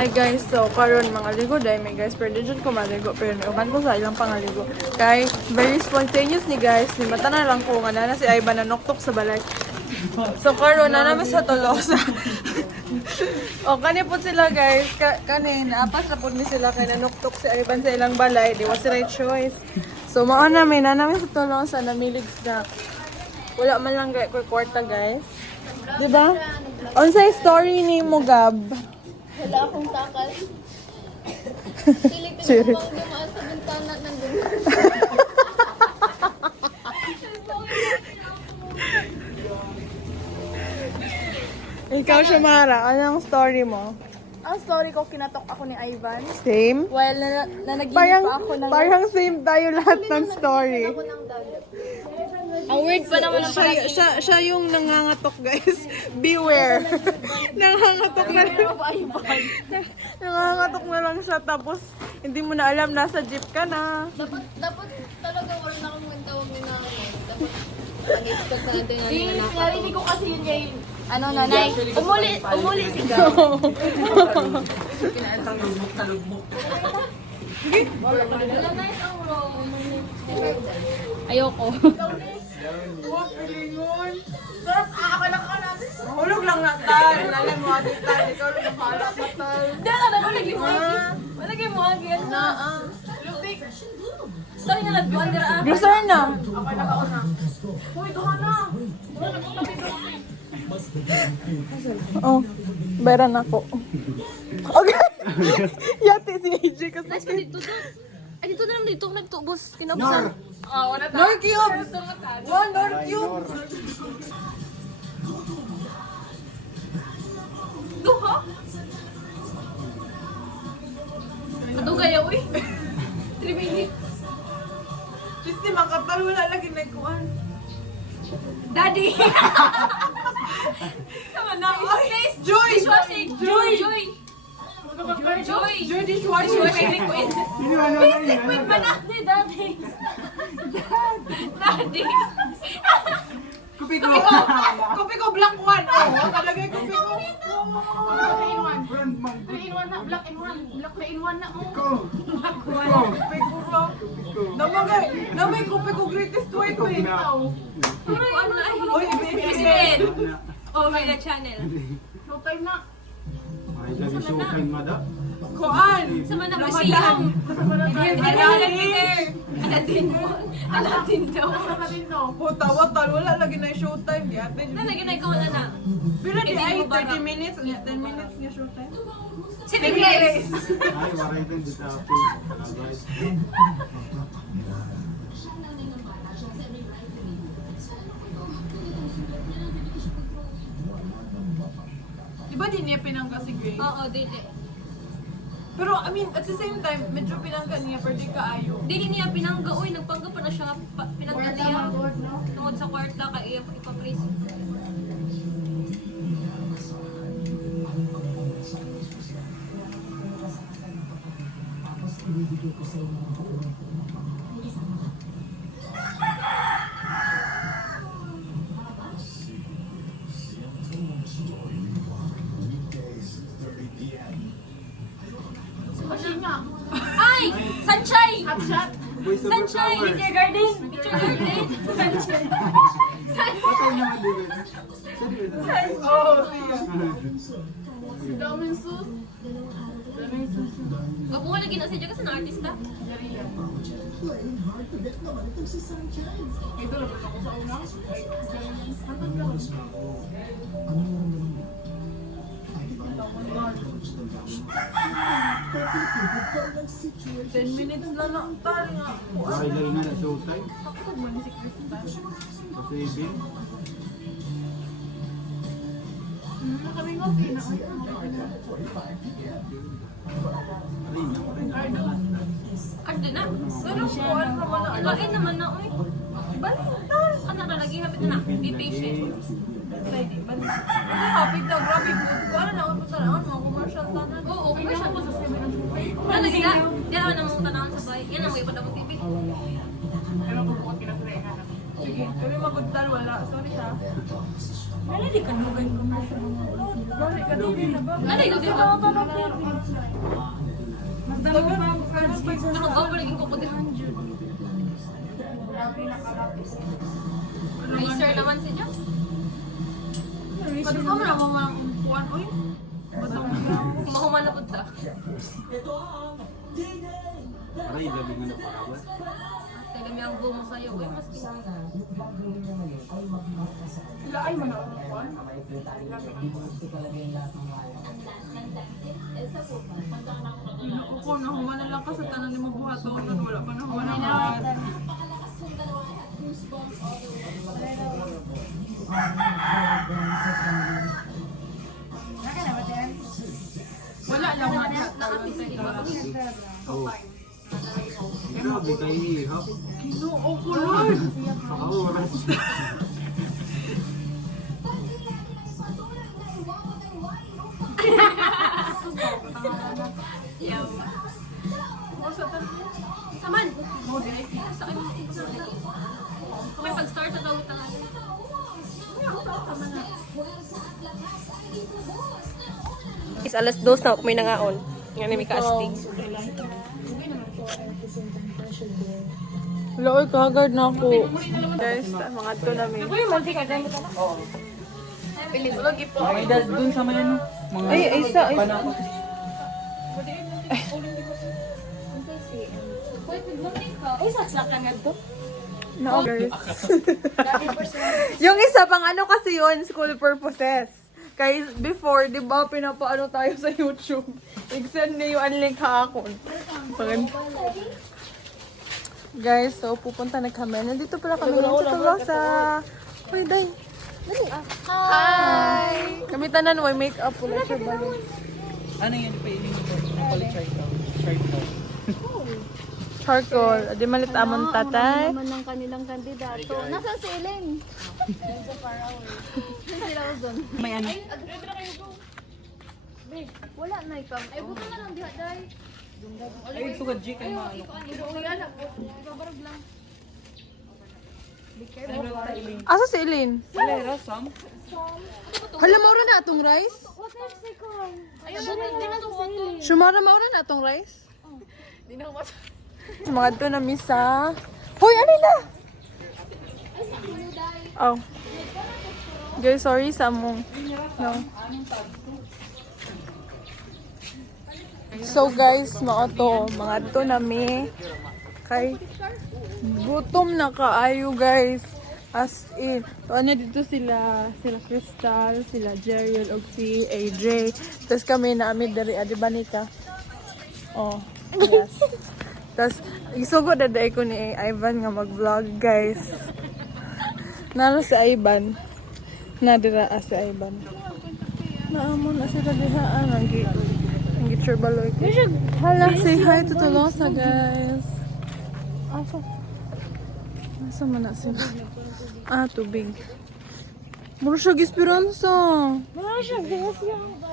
Hi guys, so karon mga ligo dahil may guys pero dyan ko maligo pero uban ko sa ilang pangaligo kay very spontaneous ni guys ni mata na lang ko nga na si Ivan na noktok sa balay. So karon na naman sa Tolosa. O kani po sila guys, kanin apas na po ni sila kay nanoktok si Ivan sa ilang balay, di was the right choice. So mao namin sa Tolosa na milig snack. Wala man lang kay kwarta guys. Di ba? Unsay story ni mo Gab? Wala akong takal. Pilit Serious? ko dumaan sa bintana ng Ikaw, Shamara, anong story mo? Ang story ko, kinatok ako ni Ivan. Same? While nanaginip pa ako ng... Parang same tayo lahat ng story. Ako ng dagat. Ang weird pa naman ang Siya yung nangangatok, guys. Beware. Nangangatok na lang. Nangangatok na lang siya, tapos hindi mo na alam, nasa jeep ka na. Dapat talaga wala na akong tawag ni nanay. Dapat nag-expect na natin na narinig ko kasi yun kay... Ano, nanay? Umuli sigaw. Ayoko. Huwag pilingon. Sarap, ako lang ka natin. Mahulog lang na tal. Nalan mo ati tal. Ikaw lang nahala ka tal. Dala na, malagay mo agad. Malagay mo agad. Lupik. Sorry na nag-wonder ah. Gusto na. Ako na ako na. Uy, doon na. Oh, bayaran ako. Okay. Yati si AJ kasi. Nice pa dito doon. Ay, dito na lang dito. Nagtubos. Kinabsan. Wala ta. Nor Cube! One Nor Cube! Duha? Madugay ako eh. 3 minutes. Just ni makatal, wala lagi na ikuan. Daddy! Sama na. Space! Joy! Dishwashing! Joy! Joy! Joy! Joy dishwashing liquid! Face liquid ba na? Ni Daddy! Daddy! Kupi ko black one. Oh, talagay kupi ko. 3-in-1. 3-in-1 na. Black in 1. Black 3-in-1 na. Black 1. Kupi ko bro. Namay kupi ko greatest white way. Ano na eh? Oy, President! Oh, my God channel. Showtime na. Ay, lagi showtime nga daw. Kuan. Sama na masiyang. Aladdin mo. Aladdin daw. Watal, wala lagi na yung showtime. Yate. Nalagyan na ikaw na na. Pero di Hindi ay mo ba 30 minutes. 10 minutes nga showtime. 7 minutes. Ay, waray din dito ako. Guys. Di ba di niya pinangga si Grace? Oo, dili. Pero I mean, at the same time, medyo pinangga niya, pero di kaayo. Dili niya pinangga. Uy, nagpangga pa na siya. Pinangga niya. Tungod sa kwarta, kaya ipapraise. Ay! Sunshine! Voice over Sunshine! flowers. Picture garden! Picture garden! Sunshine! Patay naman din. Oh, siya. Daming sus. Gwapo nga lagi na siya kasi na artista. Ten minutes lang na ang tal nga. Waray lagi nga na showtime. Ako man si Kristen. Kasi ibig. Kami nga sina. Ardo na. Pero kuan naman na. Ilain naman na, uy. Baliktad. Ano na, lagi hapit na na. Be patient. Ready, baliktad. Ano hapit na, grabe good. Kuan na ako sa tanawon, mga commercial tanan. Oo, commercial po sa 7 ang super. Ano lagi na? Di naman namang tanawin sa bahay. Yan ang may ipadabang TV. Sige, kami magudtal, wala. Sorry ha. Nalili ka nugay ko mo. Sorry ka nugay na ba? Ano yung gusto mo? Nakagawalagin ko po di 100. May sir naman sa inyo? Pati ka mo na mga kuwan. Uy, Mahuman na po ta. Aray, labi nga na parawas. Tagami ang bumo sa'yo. Uy, mas pinaka. laay mo na ang kuwan. Ako, nahuman na lang ka sa tanan ni magbuhaton. Wala pa nahuman na ka. Wala lang nga. Oo. Grabe kayo ihap. Ginoo ko, Lord. Pakawaras. Saman! May pag-start na daw talaga. Is alas 2 na may nangaon. Nga may casting. Lord, kagad na ako. Guys, mga to namin. May dad dun sa may ano. Mga Ay, isa. No, guys. Yung isa pang ano kasi yun, school purposes. Kaya before, di ba, pinapaano tayo sa YouTube. I-send niyo yung link ha ako. Guys, so pupunta na kami. Nandito pala kami ngayon sa Tolosa. Uy, day. Hi! Kami tanan, may makeup pula siya ba? Ano yun pa yun yung shirt ko? Charcoal. Di malit amon tatay. Naman ng kanilang kandidato. Nasaan si Ellen? Sa Parawan. Sila ko doon. May ano? Wala na ikaw. Ay, buto na lang diha, day. Ay, ito ka, Jake. Ay, maano. Ibabarag lang. Asa si Eileen? Salera, Sam? Hala, maura na atong rice? What next second? Ayun na, hindi na ito photo. Shumara, maura na atong rice? Mga to na misa. Hoy, ano na? Oh. Guys, sorry sa mong. No. So guys, mga to nami. Kay gutom na kaayo guys. As in, to ano dito sila Crystal, sila Jeriel, og si AJ. Tapos kami na amid dari adibanika. Oh, yes. Tapos, isugo na dahi ko ni Ivan nga mag-vlog, guys. Nara si Ivan. Nadira si Ivan. Naamon na sila dihaan. Ang gitsure baloy ko. Hala, say hi to Tolosa, guys. Asa man na sila? Tubig. Muro siya gispiransa. Muro siya gispiransa.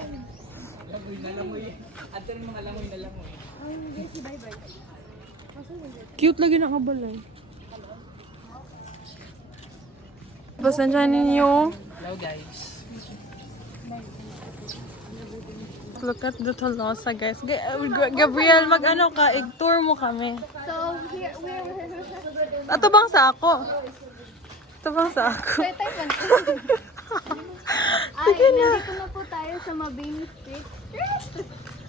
Cute lagi na kabalay. Pasensya ninyo. Hello, guys. Look at the Tolosa, guys. Gabriel, mag-ano ka? I-tour mo kami. So, here, we're... Ato bang sa ako? Ato bang sa ako? Ay, nandito na po tayo sa Mabini Street.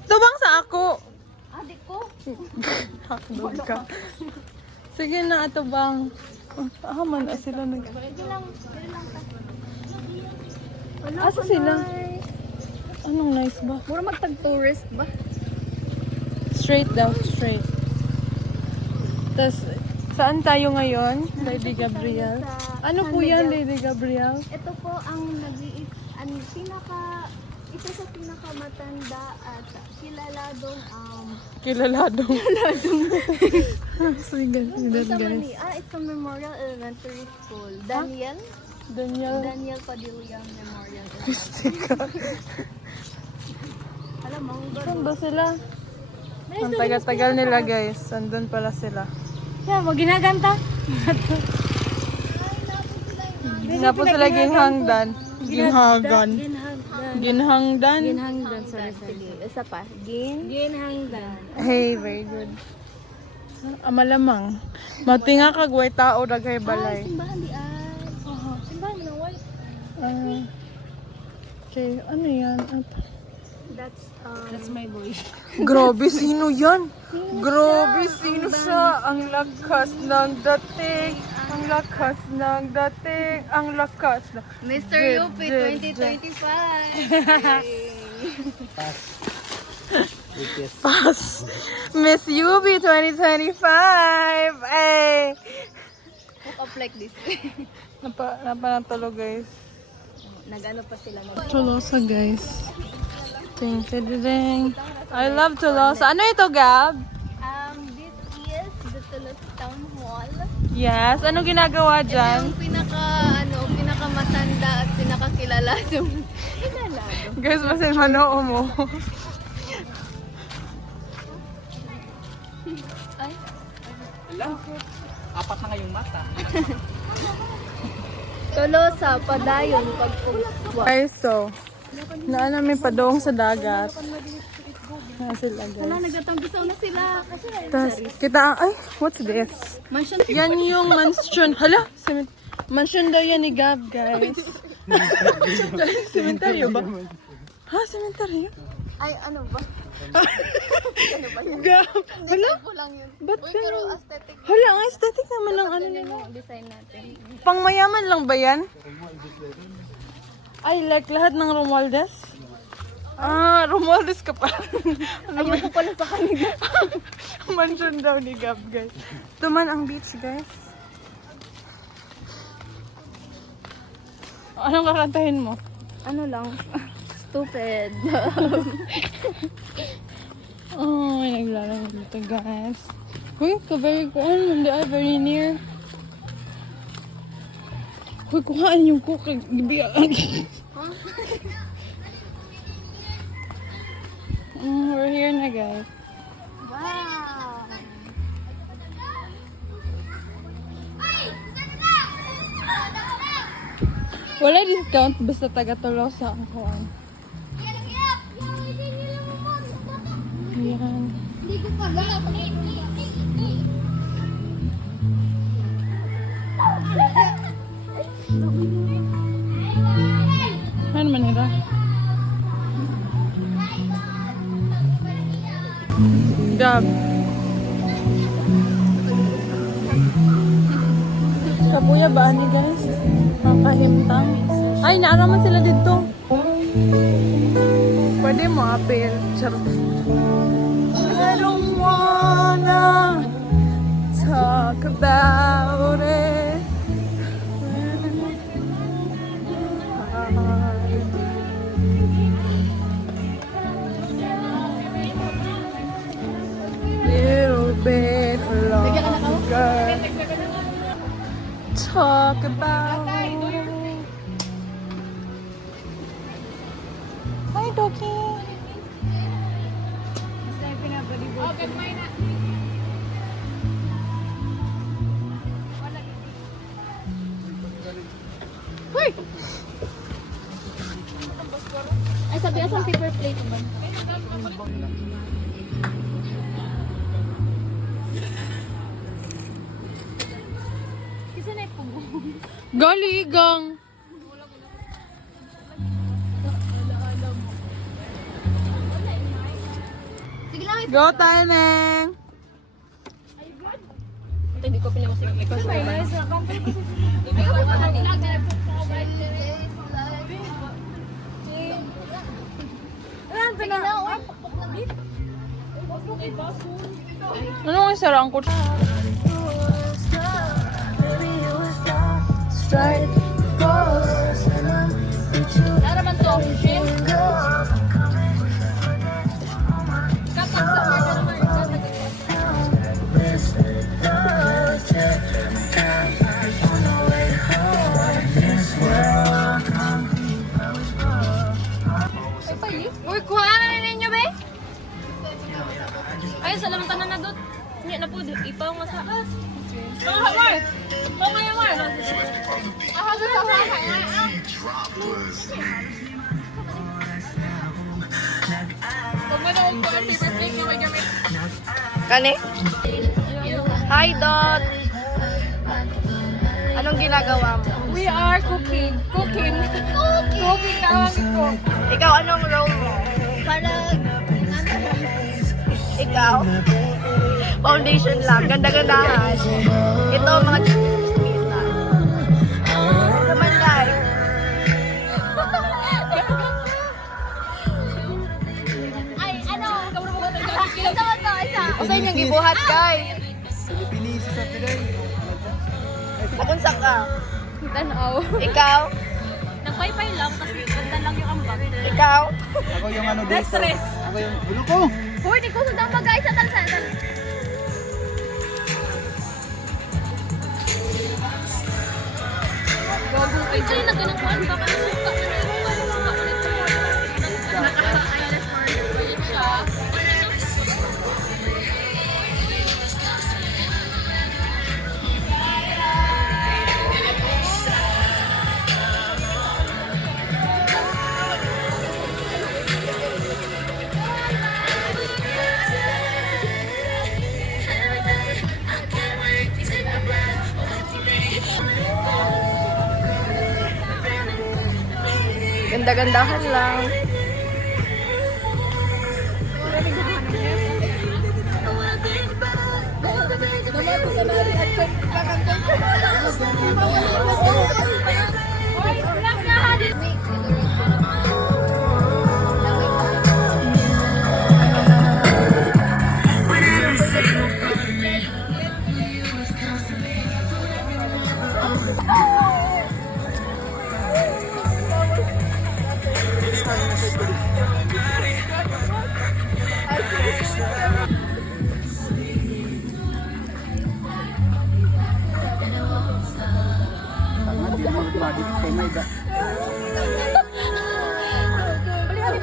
Ato bang sa ako? Adik ko. Hakdog ka. Sige na, ato bang. Man na sila nag... Pwede lang ta. Asa sila? Anong nice ba? Mura magtag-tourist ba? Straight daw, straight. Tapos, saan tayo ngayon? Lady Gabriel. Ano po yan, Lady Gabriel? Ito po ang isa sa pinakamatanda at kilaladong Kilaladong. Sige, It's guys. a Memorial Elementary School. Daniel? Daniel Padilla Memorial. Christika. Alam mo, Saan ba sila? Ang tagal-tagal nila, guys. Andun pala sila. Kaya mo ginaganta. Tapos sila ginhangdan. Ginhangdan. Ginhangdan. Ginhangdan, sorry. Sige, isa pa. Ginhangdan. Hey, very good. Malamang. Matinga kag way tao daghay balay. Simbahan di ay. Simbahan mo na white. Okay, ano yan? That's my boy. Grabe, sino yan? Grabe, sino siya? Ang lakas ng dating. Ang lakas ng dating. Ang lakas ng... Mr. UP 2025. Pass. Miss UB 2025. Ay. Hook up like this. Napanatalo, guys. Nag-ano pa sila. Tolosa, guys. Ding, ding, ding. I love Tolosa. Ano ito, Gab? This is the Tolosa Town Hall. Yes. Ano ginagawa Ito dyan? yung pinakamatanda at pinakakilala yung kilala. Guys, basin manoo mo. Ay, Apat na ngayong mata. Tolosa, padayon, pagpugwa. Guys, so, naan namin padong sa dagat. Na sila, guys. Nagtatanggisaw na sila. Tapos, kita ang, ay, what's this? Mansion. Yan yung mansion. Hala, mansion daw yan ni Gab, guys. Sementeryo ba? Ha, sementeryo? Ay, ano ba? Gab, hala? Ako lang yun. Ba't Uy, pero ganun? aesthetic. Hala, ang aesthetic naman ng ano nila. Yung design natin. Pang mayaman lang ba yan? Ay, like lahat ng Romualdez? Ah, Romualdez ka pa. Ayoko pala sa kanila. Mansion daw ni Gab, guys. Ito man ang beach, guys. Anong kakantahin mo? Ano lang? Stupid. Oh, may naglalaro dito, guys. Uy, very good. Hindi ay very near. Uy, kuhaan yung cook. Gibiyaan. We're here na, guys. Wow. Wala discount basta taga Tolosa ang kuhaan. Ayan. Hindi ko pa ba? Ano man nila? Gab. Kapuya ba ni guys? Makahimtang. Ay, naaraman sila dito. Pwede mo apel. Charot. I don't wanna talk about it. Little bit longer. Talk about. Hi, Doki. Ay, sabi asang paper plate ba? Kisa na po. Galigang. Sige lang. Go, timing. Hindi ko pinamasig. Ano ang sarang ko? Lara man to. Kapag sa Uy, kuha na ninyo, be? Ay, salamat na na, Dot. Niya na po, ipaw nga sa... Kani? Hi, Dot! Anong ginagawa mo? We are cooking. Cooking. Cooking tawag ko. Ikaw, anong role mo? Parang, Ikaw? Foundation lang. Ganda-gandahan. Ito, mga chismis-chismisan. Naman, guys. ay, ano? Isa ba to? Isa. O sa inyong gibuhat, guys. Pinisi sa Pinoy. Nakunsa ka? Tanaw. Ikaw? Nagpaypay lang kasi ganda lang yung ambak. Ikaw? Ako yung ano dito. stress. Ako yung ulo ko. Hoy, di ko sundang ba guys sa talsan? Ay, ay, nagganang kuhan ba? Kasi suka na rin. Naka-eyeless marker pa yun siya. Ganda-gandahan lang.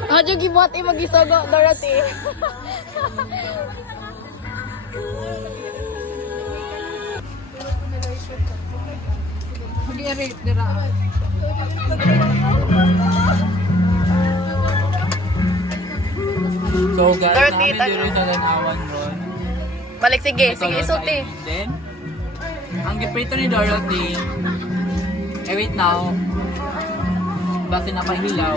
Hadyo gibuhat mag-isogo, Dorothy. Mag-i-rate nila. So guys, Dirty, namin dito sa Lanawan Ron. Balik, sige. Ito Sige, lang isuti. sa Then, ang giprito ni Dorothy, wait now, base na pahilaw.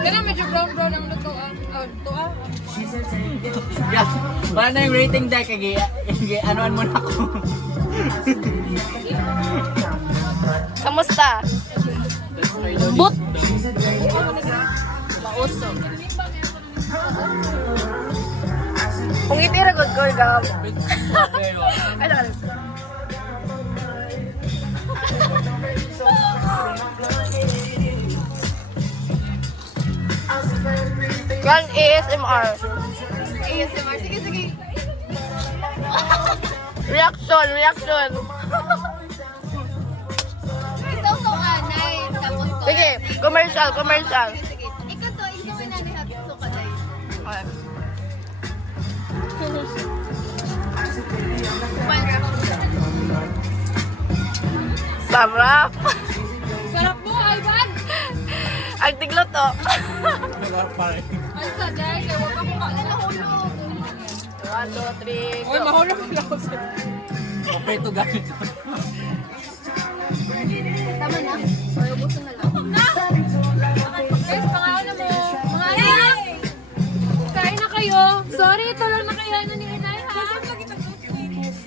Ganun medyo brown-brown ang luto ah. Oh, luto ah. Yeah, wala na yung rating dahil anuan mo na ako. Kamusta? But! Mausog. Kung itira good girl, gab. Pero, Ay, saka. Yan, ASMR. ASMR. Sige, sige. Reaction, reaction. Isaw-saw anay. Tapos to. Sige, commercial, commercial. Sige. Ikaw to, isawin na ni Happy Suka dahil. Okay. Sarap. Sarap mo, Ivan! Ang tigloto. Ay, sa guys, ay huwag ako Nahulog. 1, 2, 3, Uy, go. mahulog lang ako sa... kompleto gamit. Tama na. Or ubusin na lang. Guys, pangaon na mo. Mga anak! Kain na kayo. Sorry, ito lang na kaya na ni Inay, ha?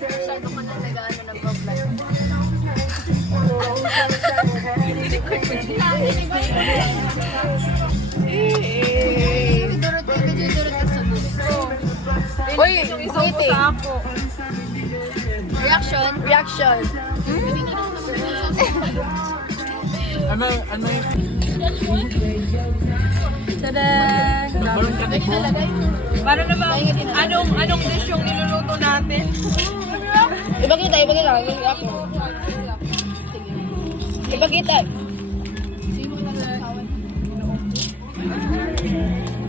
Masyado ka na nag-ano ng problem. Durot sa buko. Uy, Yung isaw mo ngiti. sa ako. Reaction. Reaction. Ano yung Tada! baron ka po? Para na ba, anong dish yung niluluto natin? Ipakita, ipakita. Ipakita ako. Ipakita.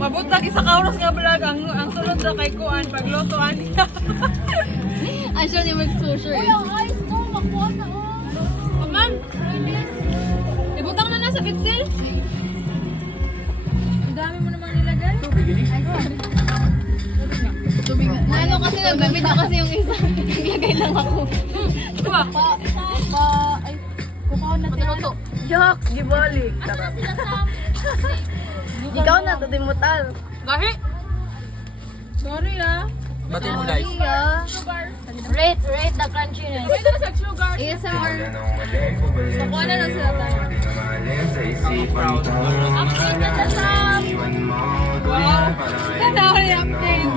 Mabot lagi sa kauros nga vlog ang sulod na kay Kuan paglotoan niya. Asya niya mag-exposure eh. Uy, ayos ko. Makuha na oh. Aman. Ibutang na sa pitsil. Ang dami mo namang nilagay. Tubig nga. Ano kasi nag-video kasi yung isa. Naglagay lang ako. Diba? Ay, kukuha na tayo. Yaks, gibalik. Asa sila sa... Ikaw na, tutimutal. Gahi. Sorry ah. Batin mo guys. Rate the crunchiness. Pwede na sa sugar. ASMR. Makuha na lang sila tayo. Proud. Update na sa Sam. Wow. Sana ako yung update.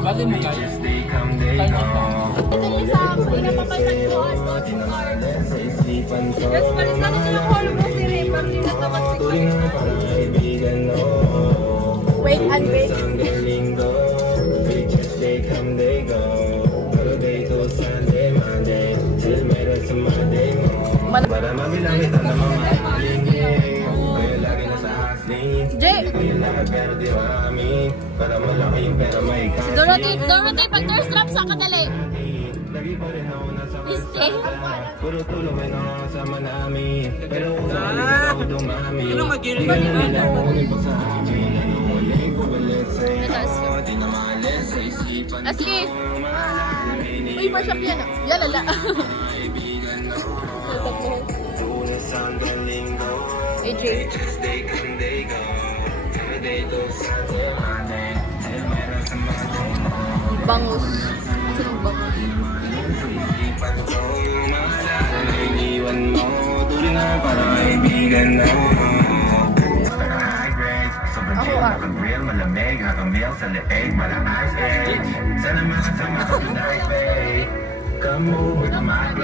Batin mo guys. Ito yung Sam. Sa ina pa kayo nagkuhan. Sugar. Yes, palitan na yung whole mo si Ray. Pero di na tamat si Kuan. Wait and wait. Si Dorothy, pag thirst trap sa kadali. Liste. Ano mag-iring ka nila? Aski. Uy, masyak yan ah. Yan lala. AJ. Bangus. Asa yung bangus? Ako ah.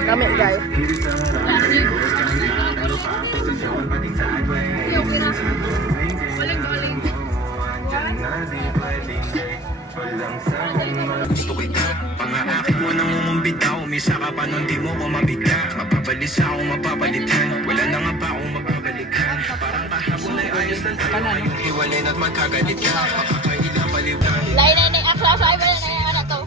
Kami guys. Gusto kita, pangaakit mo nang umumbitaw. Umisa ka pa nung di mo ko mabigla. Mapapalis ako, mapapalitan. Wala na nga pa akong mapapalikan. Parang kahapon ay ayos na tayo. Ngayong hiwalay na't magkagalit ka. Makakahilang paliwan. Lain na akla sa iba na ano to.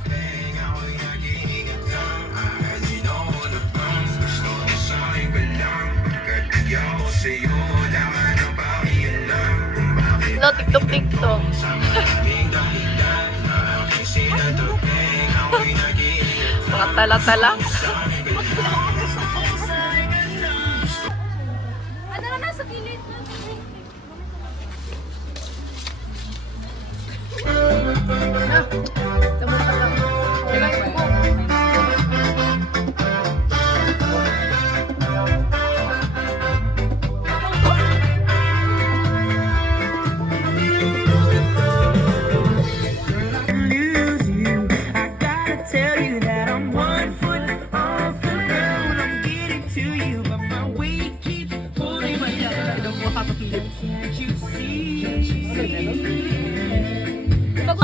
No, TikTok. Mga tala-tala. Ano na nasa kilid?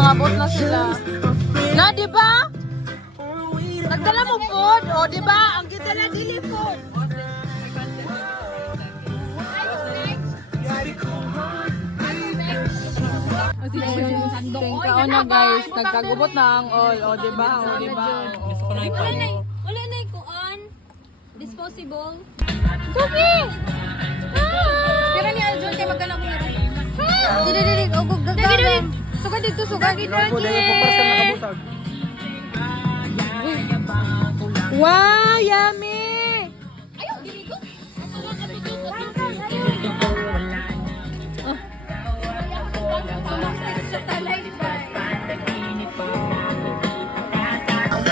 Abot na sila. Na, di ba? Nagdala mo food, o di ba? Ang kita na dili food. Kaon na guys, nagkagubot na ang all, o di ba? O di ba? Gusto ko na ipain. Wala na kuan. Disposable. Cookie! Kira ni Aljon kay magkana ko na. Dili, ugog gagawin. Suga dito, suga dito. Wow, yummy! Ayaw, dili ko.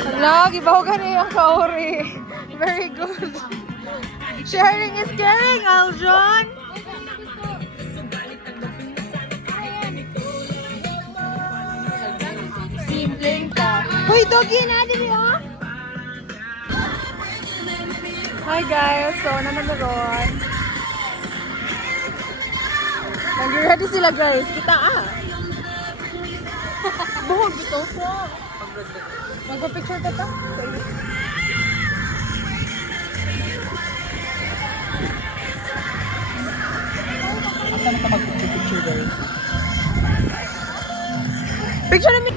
Hala, gibahugan niyo yung kaori. Very good. Sharing is caring, Aljon. Hoy, doggy na, dili oh. Hi guys, so nananaroon. Nag-ready sila guys, kita ah. Buhog ito po. Magpa-picture ka ta? Sana ka mag-picture guys. Picture namin!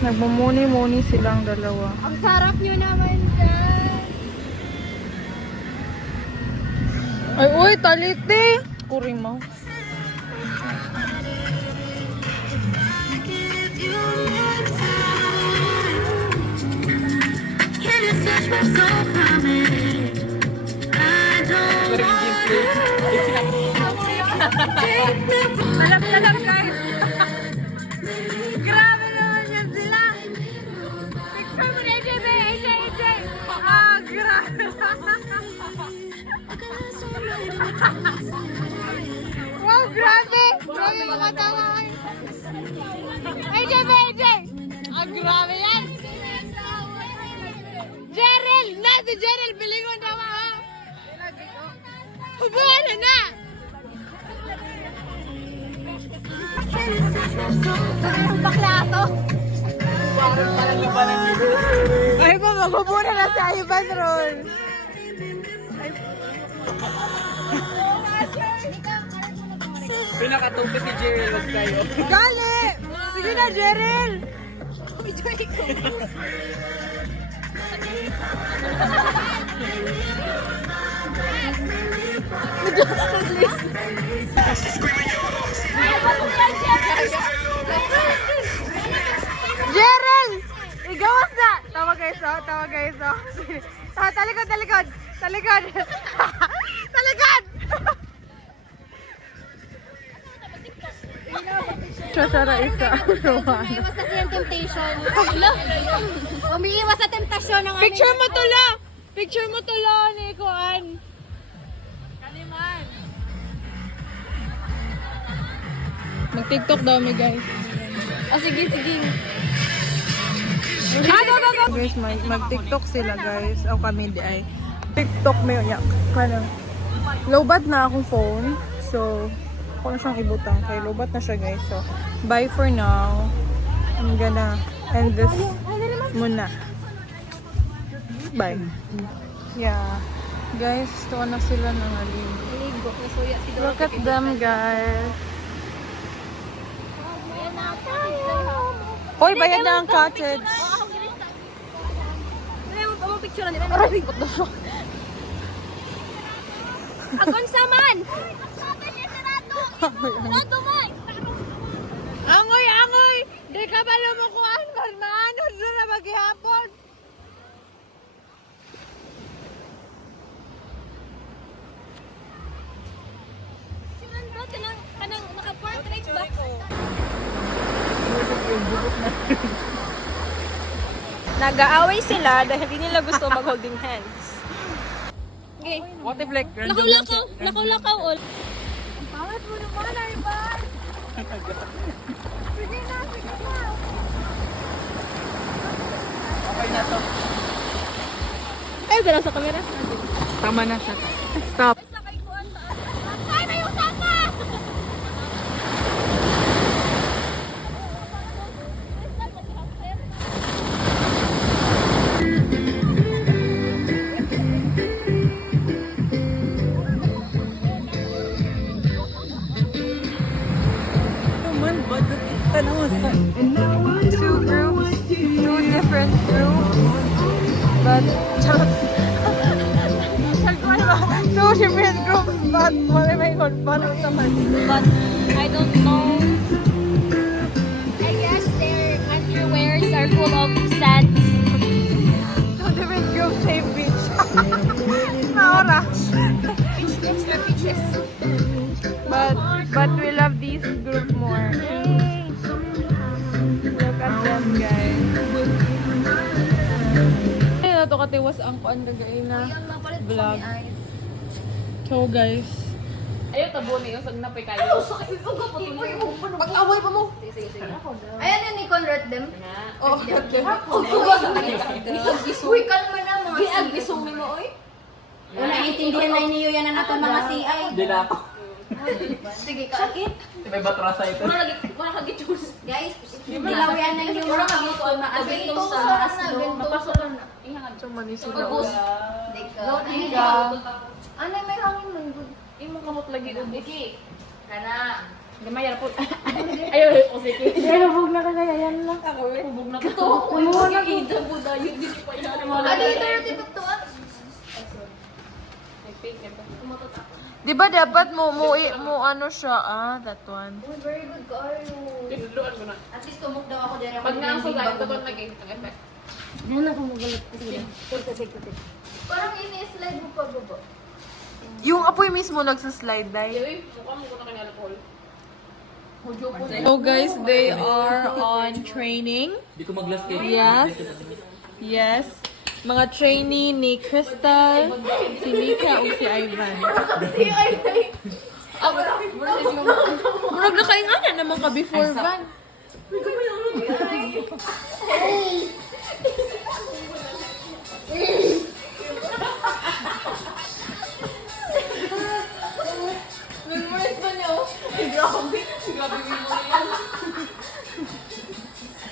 Nagmumuni-muni silang dalawa. Ang sarap nyo naman dyan. Ay, uy, talite! Kuring mo. Alam guys! Grabe naman yan sila! Picture mo na AJ, AJ! Ah, grabe! Wow, grabe! Grabe mga tawa! AJ! Ah, grabe yan! Jerel! Na, si Jerel! Bilingon naman ha! Hubuhan na! Bakla to. Parang labanan dito. Ay ba, magbubuna na sa Ivan Ron! Pinakatumpi si Jerry, wag kayo. Gali! Sige na, Jerel! Jerel! Igawas na! Tawa guys, oh. Tawa guys, oh. Talikod! Talikod! Sasara isa. Umiiwas kasi yung temptation. Umiiwas sa temptasyon ng Picture mo to la! Picture mo to la ni Kuan. Kaliman. Mag-TikTok daw mi guys. sige. Go! Guys, mag-TikTok sila guys. O kami di ay. TikTok mo yun. Kanang. Lowbat na akong phone. So, ako na siyang ibutang. Kaya lowbat na siya guys. So, bye for now. I'm gonna end this muna. Bye. Yeah. Guys, tuwa na sila ng aling. Look at them guys. Hoy, bayad na ang cottage. Agon saman! Angoy! Di ka ba lumukuan? Maano doon na maghihapon? Kanang naka-portrait ba? Nag-aaway sila dahil hindi nila gusto mag-holding hands. Okay. What if like random lang siya? Nakulakaw all. Pangat mo naman, Ivan! Sige na! Okay na to. Ayaw ka lang sa camera. Tama na siya. Stop. Ay, may usapa! Two groups, two different groups, but two different groups, but wala may konpano naman. But I don't know. I guess their underwears are full of sand. Two different groups, same beach. Naora. But we love these group more. Look at them guys. Ay, nato katiwas ang kuan gagay na vlog. So guys, Ayaw tabo na yung sag napay kayo. pag-away pa mo. Ayan yun ni Conrad them. Oh, okay. Uy, kalma na mga Giag-gisumi mo, oy. Wala intindihan na niyo yan na natin mga CI. Dila ako. Sige, sakit. May batrasa ito. Wala ka gi-choose. Guys, dilawian na yung mga kamutuan maasin to sa aslo. Mapasok ka na. Ihangan. So manisila. Dika. Ano may hangin man good. Imo kamot lagi ubo. Iki. Kana. Gamay ra po. Ayo, o sige. Hubog na kaya yan lang. Hubog na to. Uy, sige, ito po dayo dito pa yan. Ano yung darating ko to? Di ba dapat mo ano siya, that one. Uy, very good ka, Arlo. Tinuluan ko na. At least tumok daw ako dere. Pag naasog lang, ito ba naging effect? Parang ini-slide mo pa baba. Yung apoy mismo nagsaslide, dahil. Uy, mukha mo ko na kanya alcohol. So guys, they are on training. Di ko mag-last kayo. Yes. Yes. Mga trainee ni Crystal, si Mika, o si Ivan. Murag na kayo nga naman ka before van. Memorize ba niyo? Ay, grabe. Grabe memory yan.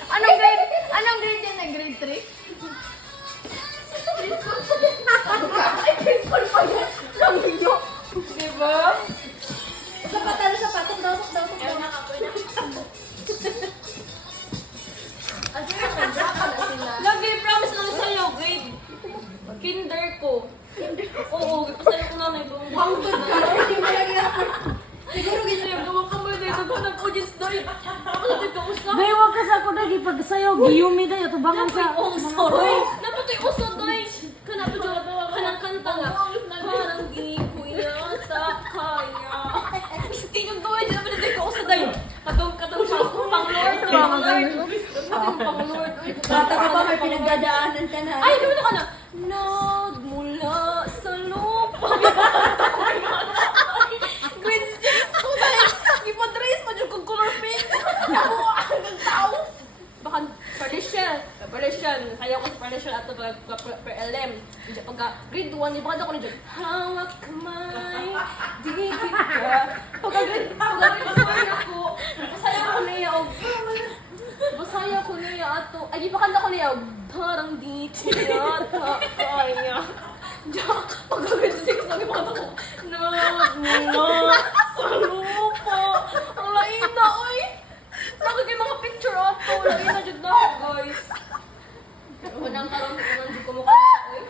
Anong grade yan? Grade 3? Ay, preschool pa yan. Lamigyo. Diba? Sapatos daw. Lagi, promise lang sa'yo, grade. Kinder ko. Oo, ipasaya ko na na ibang bangkod na. Siguro gisaya, gawa ka ba dito? Ganang po dyan dahil. Ako na dito usap. Dahil wag ka sa ako dahil ipagsayaw, giyumi dahil ito bangan sa... Oh, sorry. Napatoy usap dahil. Kanapa dyan, kanang kanta nga. Parang di ko yata kaya. Gusto nyo gawin dyan, naman dito usap dahil. Katong pang-lord. Pang-lord. Bata ka ba may pinagdadaanan ka na? Ay, gawin ka na. Nagmula sa lupa. Grade 6 ko dahil. Ipadrace pa dyan kong color pink. Nakuha hanggang tao. Baka Parisian. Kaya ko sa Parisian ato per LM. Diyan pagka grade 1, ibaka ako na dyan. Hawak kamay, di kita. Pagka grade 4 ako, masaya ko niya og masaya ko niya ato. Ay, ipakanta ko niya og parang di tiyata kaya. Diyan, pagka grade 6 lang ipakanta ko. Nagmula sa lupa. Ang laina, oy. Lagi kayo mga picture ato. Laina dyan na, guys. Unang karoon, unang di ko mukha oy.